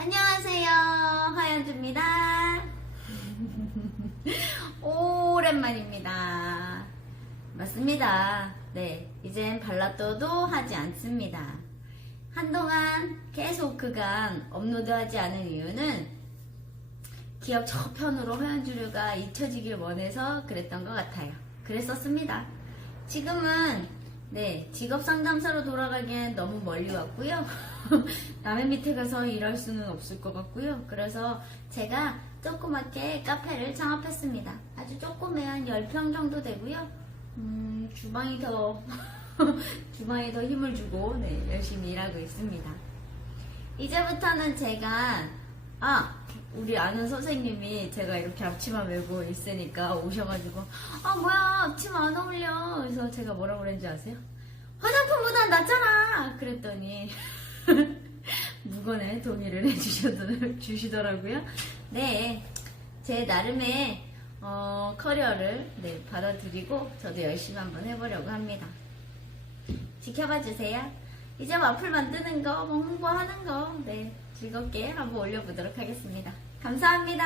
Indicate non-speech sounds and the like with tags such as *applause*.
안녕하세요. 하연주입니다. *laughs* 오랜만입니다. 맞습니다. 네, 이젠 발라또도 하지 않습니다. 한동안 계속 그간 업로드하지 않은 이유는 기억 저편으로 허연주류가 잊혀지길 원해서 그랬던 것 같아요. 그랬었습니다. 지금은 네 직업 상담사로 돌아가기엔 너무 멀리 왔고요. *laughs* 남의 밑에 가서 일할 수는 없을 것 같고요. 그래서 제가 조그맣게 카페를 창업했습니다. 아주 조그매 한 10평 정도 되고요. 음, 주방이 더 *laughs* 주방에 더 힘을 주고 네, 열심히 일하고 있습니다. 이제부터는 제가 아 우리 아는 선생님이 제가 이렇게 앞치마 메고 있으니까 오셔가지고 아 뭐야 앞치마 안 어울려 그래서 제가 뭐라고 그랬는지 아세요? 화장품보단 낫잖아 그랬더니 *laughs* 무건의 동의를 해주시더라고요 네제 나름의 어, 커리어를 네, 받아들이고 저도 열심히 한번 해보려고 합니다 지켜봐 주세요. 이제 와플 만드는 거, 뭐 홍보하는 거, 네, 즐겁게 한번 올려보도록 하겠습니다. 감사합니다.